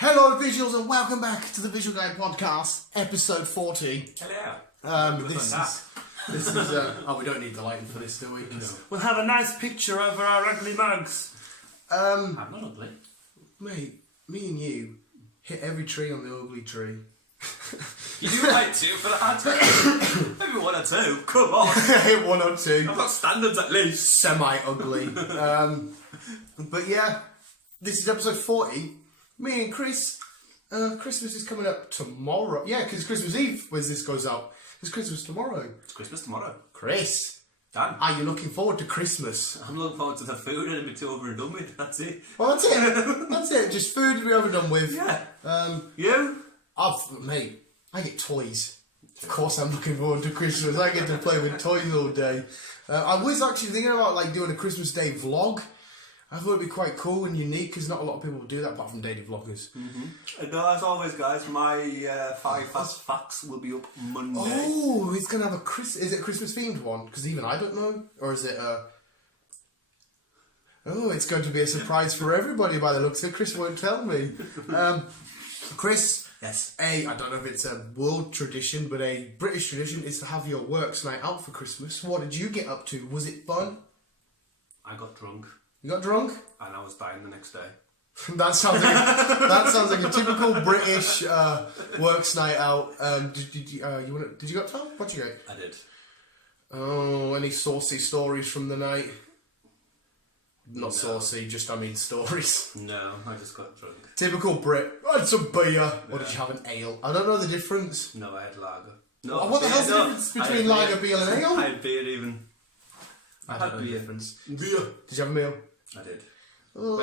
Hello visuals and welcome back to the Visual Guide Podcast, episode 40. Hello. This is we don't need the lighting for this, do we? No. We'll have a nice picture over our ugly mugs. I'm not ugly. Mate, me and you hit every tree on the ugly tree. You do like two for that. Maybe one or two. Come on. Hit one or two. I've got standards at least. Semi-ugly. But yeah, this is episode 40. Me and Chris, Christmas is coming up tomorrow. Yeah, because Christmas Eve when this goes out. It's Christmas tomorrow. It's Christmas tomorrow. Chris, Dan. are you looking forward to Christmas? I'm looking forward to the food and it's over and done with. That's it. Well, that's it. That's it. Just food to be over done with. Yeah. You? Mate, I get toys. Of course I'm looking forward to Christmas. I get to play with toys all day. I was actually thinking about doing a Christmas Day vlog. I thought it'd be quite cool and unique because not a lot of people do that apart from daily vloggers. And as always, guys, my 5 fast facts will be up Monday. Oh, it's going to have is it a Christmas themed one? Because even I don't know. Or is it Oh, it's going to be a surprise for everybody by the looks of it. Chris won't tell me. Chris, Yes. I don't know if it's a world tradition, but a British tradition is to have your works night out for Christmas. What did you get up to? Was it fun? I got drunk You got drunk? and I was dying the next day. That sounds like a typical British works night out. Did you go to town? What'd you get? I did. Oh, any saucy stories from the night? Not No. saucy, just stories. No, I just got drunk. Typical Brit. I had some beer. Or did you have an ale? I don't know the difference. No, I had lager. No, What the hell's the difference between lager, beer and ale? I had beer even. I had don't know the beer. difference. Beer. Did you have a meal? I did. Oh.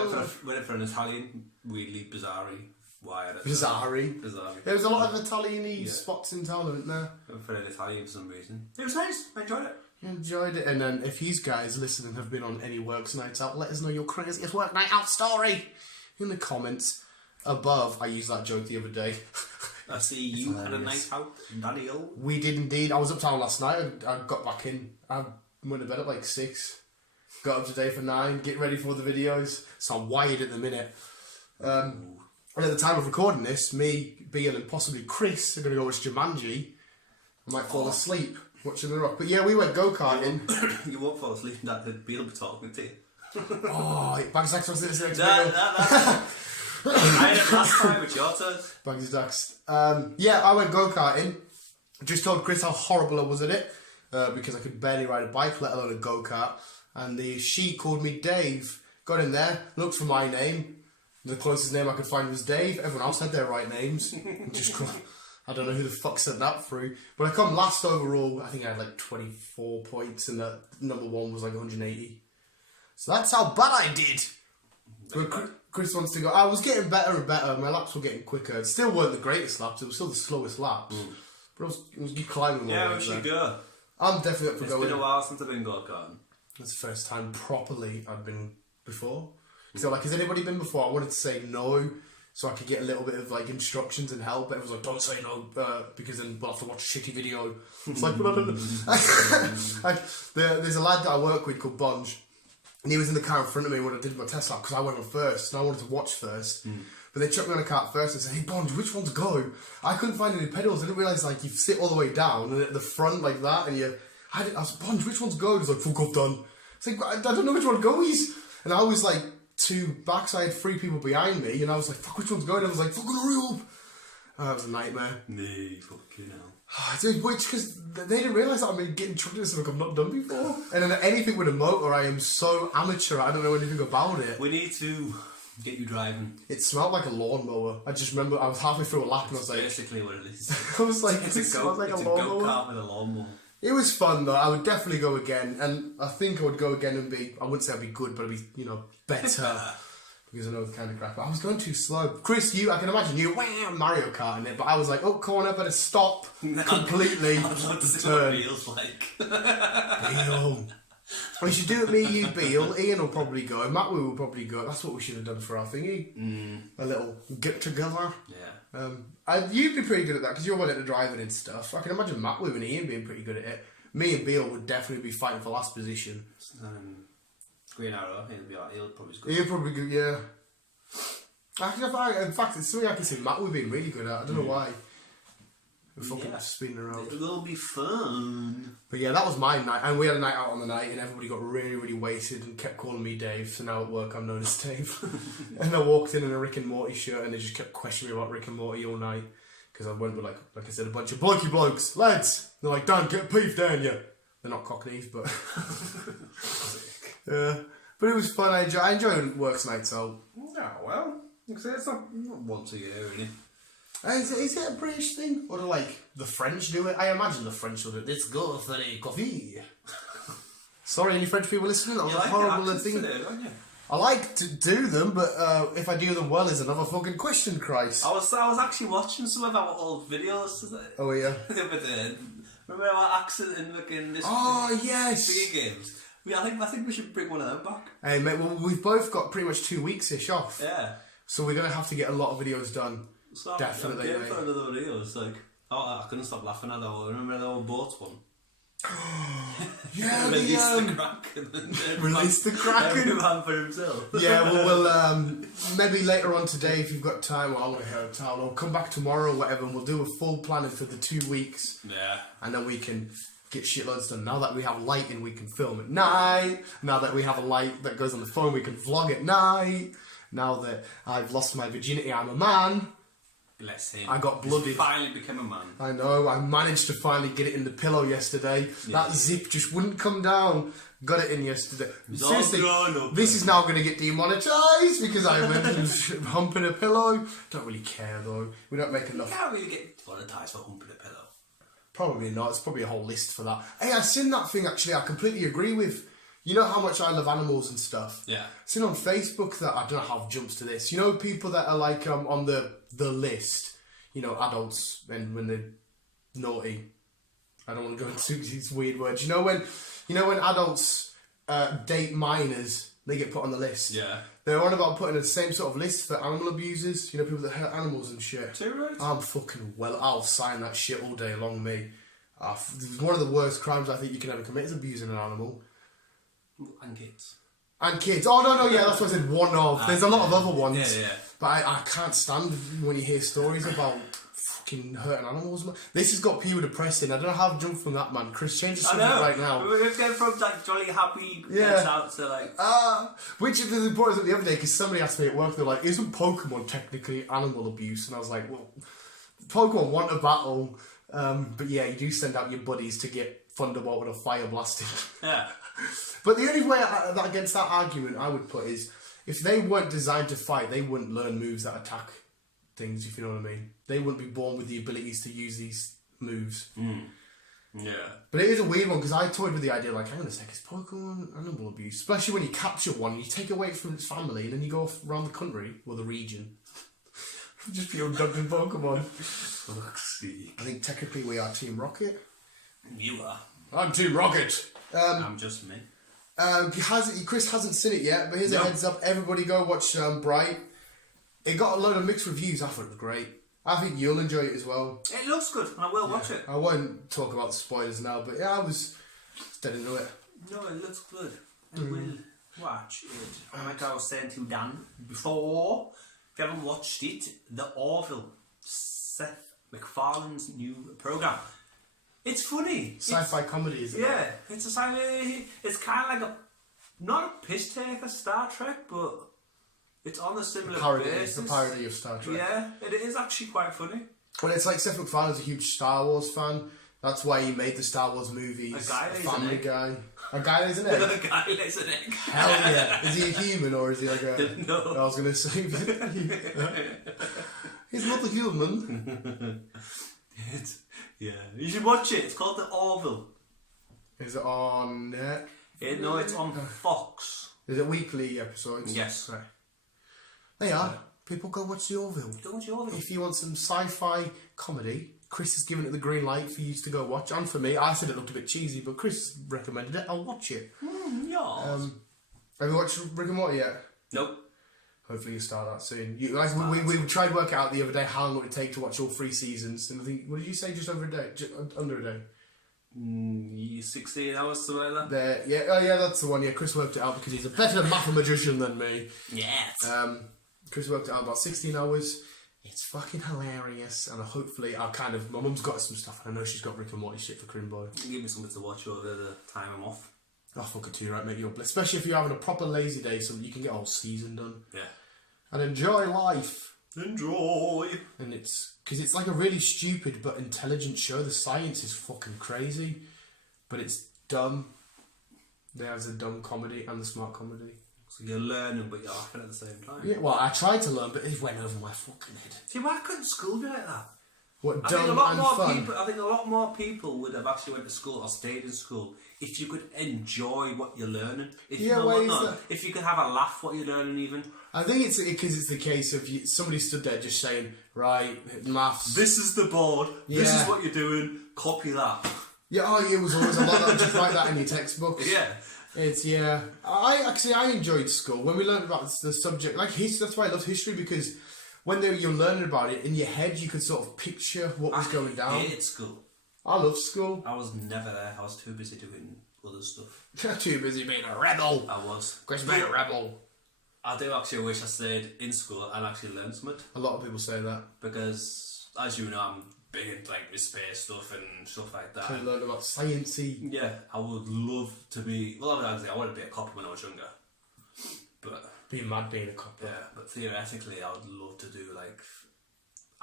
Went for an Italian, weirdly bizarre-y. Why? Bizarre. Bizarre. There was a lot of Italian-y Yeah. spots in town, weren't there? Went for an Italian for some reason. It was nice. I enjoyed it. You enjoyed it, and then if you guys listening have been on any works nights out, let us know your craziest work night out story in the comments above. I used that joke the other day. I see you had a night out, Daniel. We did indeed. I was uptown last night. I got back in. I went to bed at 6. Got up today for 9. Get ready for the videos. So I'm wired at the minute. And at the time of recording this, me, Beal, and possibly Chris are going to go watch Jumanji. I might fall asleep watching The Rock. But yeah, we went go-karting. You won't fall asleep and that Beal will be talking to you. Oh, Bags Dax was this next video. I had it last time, it's your turn. Bags Dax. Yeah, I went go-karting. Just told Chris how horrible I was at it. Because I could barely ride a bike, let alone a go-kart. And she called me Dave. Got in there, looked for my name. The closest name I could find was Dave. Everyone else had their right names. I don't know who the fuck sent that through. But I come last overall. I think I had 24 points, and that number 1 was 180. So that's how bad I did. But Chris wants to go. I was getting better and better. My laps were getting quicker. It still weren't the greatest laps. It was still the slowest laps. But it was climbing. Yeah, we should go. I'm definitely up for going. It's been a while since I've been go-karting. That's the first time properly I've been before. So has anybody been before? I wanted to say no, so I could get a little bit of instructions and help. But everyone's don't say no, because then we'll have to watch a shitty video. It's but I don't know. There's a lad that I work with called Bunge, and he was in the car in front of me when I did my test lap because I went on first, and I wanted to watch first. But they chucked me on a cart first and said, "Hey Bunge, which one to go?" I couldn't find any pedals. I didn't realise you sit all the way down and at the front like that, and I was Bunge, which one's go? He's like, "Fuck off, done." It's I don't know which one goes. And I was 2 backs. I had 3 people behind me, and I was like, "Fuck, which one's going?" I was like, "Fucking hurry up!" That was a nightmare. Nee, fucking hell. Dude, because they didn't realise that I'm getting chucked into something I've not done before. And then anything with a motor, I am so amateur. I don't know anything about it. We need to get you driving. It smelled like a lawnmower. I just remember I was halfway through a lap and I was like, basically what it is. I was like, It's it smells like a lawnmower. go-kart with a lawnmower. It was fun though. I would definitely go again, and I think I would go again and I wouldn't say I'd be good, but I'd be better because I know the kind of crap. But I was going too slow. Chris, I can imagine you Mario Kart in it, but I was like, oh corner, better stop completely. I'd love to see what it feels like. Beal. We should do it, me, you, Beal. Ian will probably go. Matt will probably go. That's what we should have done for our thingy. A little get together. Yeah. You'd be pretty good at that because you're well into driving and stuff. I can imagine Matt and Ian being pretty good at it. Me and Beal would definitely be fighting for last position. Green Arrow, he'll probably score. He'll probably go, yeah. In fact, it's something I can see Matt would be really good at. I don't know why. We're fucking spinning around. It will be fun. But yeah, that was my night. And we had a night out on the night and everybody got really, really wasted and kept calling me Dave. So now at work I'm known as Dave. And I walked in a Rick and Morty shirt and they just kept questioning me about Rick and Morty all night. Because I went with, like I said, a bunch of blokey blokes. Lads! They're like, Dan, get a peeve down you. They're not cockneys, but... but it was fun. I enjoy work nights out. Oh, well. It's not once a year, really. Is it a British thing? Or do, like, the French do it? I imagine the French will do it. Let's go for a coffee. Sorry, any French people listening? That was a horrible thing. Today, don't you? I like to do them, but if I do them well is another fucking question, Christ. I was actually watching some of our old videos today. Oh, yeah. The other day. Remember our accent in this? Oh, yes. Video games. I think we should bring one of them back. Hey, mate, well, we've both got pretty much 2 weeks-ish off. Yeah. So we're going to have to get a lot of videos done. So Definitely, I'm mate. for another video. It's like, I couldn't stop laughing at that one. Remember the old boats one? Yeah, Release the Kraken. Release the Kraken. Every man for himself. Yeah, well, we'll maybe later on today, if you've got time, I'll head to town. I'll come back tomorrow or whatever, and we'll do a full planning for the 2 weeks. Yeah. And then we can get shitloads done. Now that we have lighting, we can film at night. Now that we have a light that goes on the phone, we can vlog at night. Now that I've lost my virginity, I'm a man. Bless him. I got blooded. He finally became a man. I know, I managed to finally get it in the pillow yesterday. Yeah. That zip just wouldn't come down. Got it in yesterday. It's Seriously, all grown up, this is now going to get demonetised because I went and humping a pillow. Don't really care though. We don't make enough. You can't really get demonetised for humping a pillow. Probably not. It's probably a whole list for that. Hey, I seen that thing actually. I completely agree with. You know how much I love animals and stuff. Yeah. I seen on Facebook that I don't know how it jumps to this. You know, people that are like on the list. You know, adults and when they're naughty. I don't want to go into these weird words. You know when adults date minors, they get put on the list. Yeah. They're on about putting the same sort of list for animal abusers. You know, people that hurt animals and shit. Too right. I'm fucking well. I'll sign that shit all day long, me. One of the worst crimes I think you can ever commit is abusing an animal. And kids. And kids. Oh, no, yeah, that's what I said, one of. There's a lot of other ones. Yeah. But I can't stand when you hear stories about fucking hurting animals, man. This has got people depressing. I don't know how to jump from that, man. Chris, change the subject right now. We're going from like jolly happy out to like... Which is brought us up the other day because somebody asked me at work, they're like, isn't Pokemon technically animal abuse? And I was like, well, Pokemon want a battle, but yeah, you do send out your buddies to get Thunderbolt with a fire blasted. Yeah. But the only way against that argument I would put is, if they weren't designed to fight, they wouldn't learn moves that attack things, if you know what I mean. They wouldn't be born with the abilities to use these moves. Yeah. But it is a weird one, because I toyed with the idea, like, hang on a sec, is Pokemon animal abuse? Especially when you capture one, you take away from its family, and then you go off around the country, or the region. Just be abducting Pokemon. Fuck's sake. I think technically we are Team Rocket. You are. I'm Team Rocket. I'm just me. Chris hasn't seen it yet, but here's a heads up. Everybody go watch Bright. It got a load of mixed reviews. I thought it was great. I think you'll enjoy it as well. It looks good, and I will watch it. I won't talk about the spoilers now, but yeah, I was dead into it. No, it looks good. I will watch it. Like I was saying to Dan before, if you haven't watched it, The Orville, Seth MacFarlane's new programme. It's funny. Sci-fi comedy, isn't it? Yeah, it's a sci-fi. It's kind of like not a piss take of Star Trek, but it's on a similar basis. It's a parody of Star Trek. Yeah, it is actually quite funny. Well, it's like Seth MacFarlane's a huge Star Wars fan. That's why he made the Star Wars movies. A guy lays an Family egg. Guy. A guy lays an egg? The guy lays an egg. Hell yeah. Is he a human or is he like a... No. I was going to say... He's not a human. Yeah, you should watch it. It's called The Orville. Is it on net? No, it's on Fox. Is it weekly episodes? Yes. Right. They are. People go watch The Orville. Go watch The Orville. If you want some sci-fi comedy, Chris has given it the green light for you to go watch. And for me, I said it looked a bit cheesy, but Chris recommended it. I'll watch it. Yes. Have you watched Rick and Morty yet? Nope. Hopefully you'll start that soon. We tried to work out the other day how long it would take to watch all 3 seasons. And I think, what did you say, just over a day? Just under a day? 16 hours, something like that. Yeah, that's the one. Yeah, Chris worked it out because he's a better mathematician than me. Yes. Chris worked out about 16 hours. It's fucking hilarious, and hopefully my mum's got some stuff, and I know she's got Rick and Morty shit for Crimbo. Give me something to watch over the time I'm off. Oh, fuck it too, right, mate? Especially if you're having a proper lazy day, so that you can get a whole season done. Yeah. And enjoy life. Enjoy. And because it's like a really stupid but intelligent show. The science is fucking crazy, but it's dumb. There's a dumb comedy and the smart comedy. So you're learning, but you're laughing at the same time. Yeah, well, I tried to learn, but it went over my fucking head. See, why couldn't school be like that? What, I dumb think a lot and more fun? people. I think a lot more people would have actually went to school or stayed in school if you could enjoy what you're learning. If Yeah, you why know is what, that? if you could have a laugh what you're learning, even. I think it's because it's the case of somebody stood there just saying, right, maths. This is the board. This Yeah. is what you're doing. Copy that. Yeah, it was always a lot. Just write that in your textbooks. Yeah. I enjoyed school when we learned about the subject, like history. That's why I love history, because when you're learning about it in your head, you could sort of picture what was going down. I hated school. I love school. I was never there. I was too busy doing other stuff. You're too busy being a rebel. I was. Chris being a rebel. I do actually wish I stayed in school and actually learned something, A lot of people say that. because, as you know, I'm big into like the space stuff and stuff like that. I learned about sciencey. Yeah, I would love to be. Well, obviously, I wanted to be a cop when I was younger, but Being mad being a copper. yeah, but theoretically, I would love to do like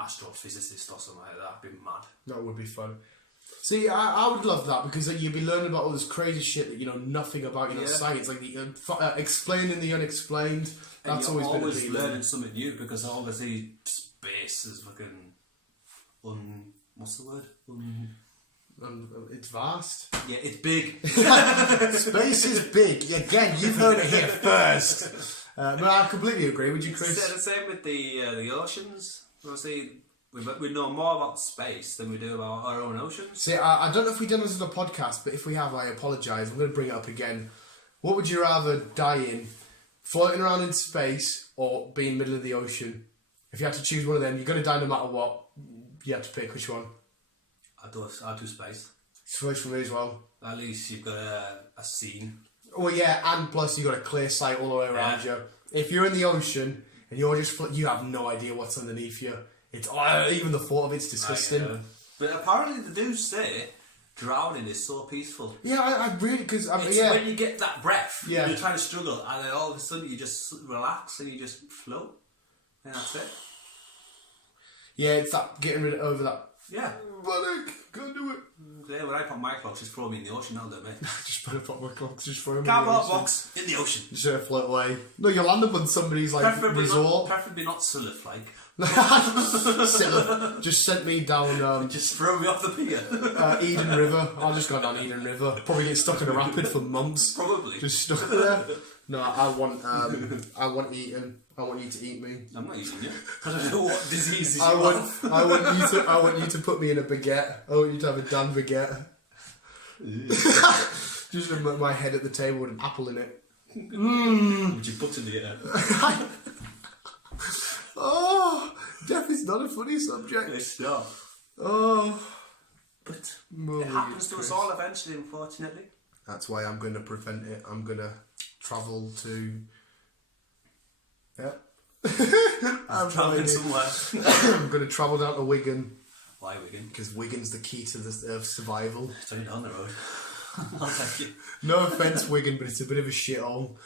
astrophysicist or something like that. I'd be mad. That would be fun. See, I would love that, because you'd be learning about all this crazy shit that you know nothing about. Yeah. Science, like the explaining the unexplained. And That's you're always been a always big learning something new, because obviously space is fucking what's the word? It's vast. Yeah, it's big. Space is big. Again, you've heard it here first. No, I completely agree. Would you, Chris? The same with the oceans. Obviously, we know more about space than we do about our own oceans. See, I don't know if we've done this as a podcast, but if we have, I apologise. I'm going to bring it up again. What would you rather die in? Floating around in space or be in the middle of the ocean? If you had to choose one of them, you're going to die no matter what. You have to pick which one. I'd do space. Space for me as well. At least you've got a scene. Well, yeah, and plus you've got a clear sight all the way around you. If you're in the ocean and you're just you have no idea what's underneath you. It's even the thought of it's disgusting. But apparently they do say drowning is so peaceful. Yeah, I really, because It's yeah. when you get that breath, Yeah. you're trying to struggle, and then all of a sudden you just relax and you just float, and that's it. Yeah, it's that getting rid of over that. Yeah. Panic, can't do it. Yeah, when I put my clocks, just throw me in the ocean, that'll do me. Just put a pop my clocks, just throw them in the Cardboard ocean. box in the ocean. Just float away. No, you'll land up on somebody's like resort. Preferably not Sullivan-like. Just sent me down Just throw me off the pier. Eden River. I'll just go down Eden River. Probably get stuck in a rapid for months. Probably. Just stuck there. No, I want eaten. I want you to eat me. I'm not eating you. I don't know what diseases you I have. want you to put me in a baguette. I want you to have a Dan baguette. Just with my head at the table with an apple in it. Would you butter the air? Oh, death is not a funny subject. It's not. Oh, But well, it happens to us all eventually, unfortunately. That's why I'm going to prevent it. I'm going to travel to. Yep. I'm Travelling somewhere. I'm going to travel down to Wigan. Why Wigan? Because Wigan's the key to the survival. It's only down the road. I'll take you. No offence, Wigan, but it's a bit of a shithole.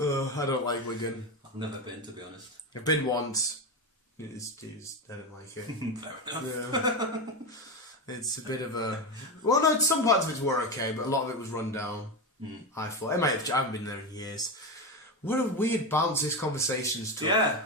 I don't like Wigan. I've never been, to be honest. I've been once. I don't like it. Fair enough. Yeah. It's a bit of a. Well, no, some parts of it were okay, but a lot of it was run down. I thought. I haven't been there in years. What a weird bounce this conversation's took. Yeah.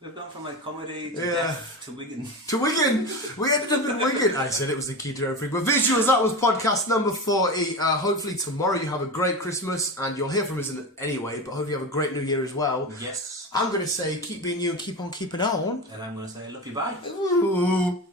We've gone from like comedy to Yeah. death to Wigan. To Wigan! We ended up in Wigan! I said it was the key to everything. But visuals, that was podcast number 40. Hopefully tomorrow you have a great Christmas, and you'll hear from us anyway, but hopefully you have a great New Year as well. Yes. I'm going to say keep being you and keep on keeping on. And I'm going to say, love you, bye. Ooh.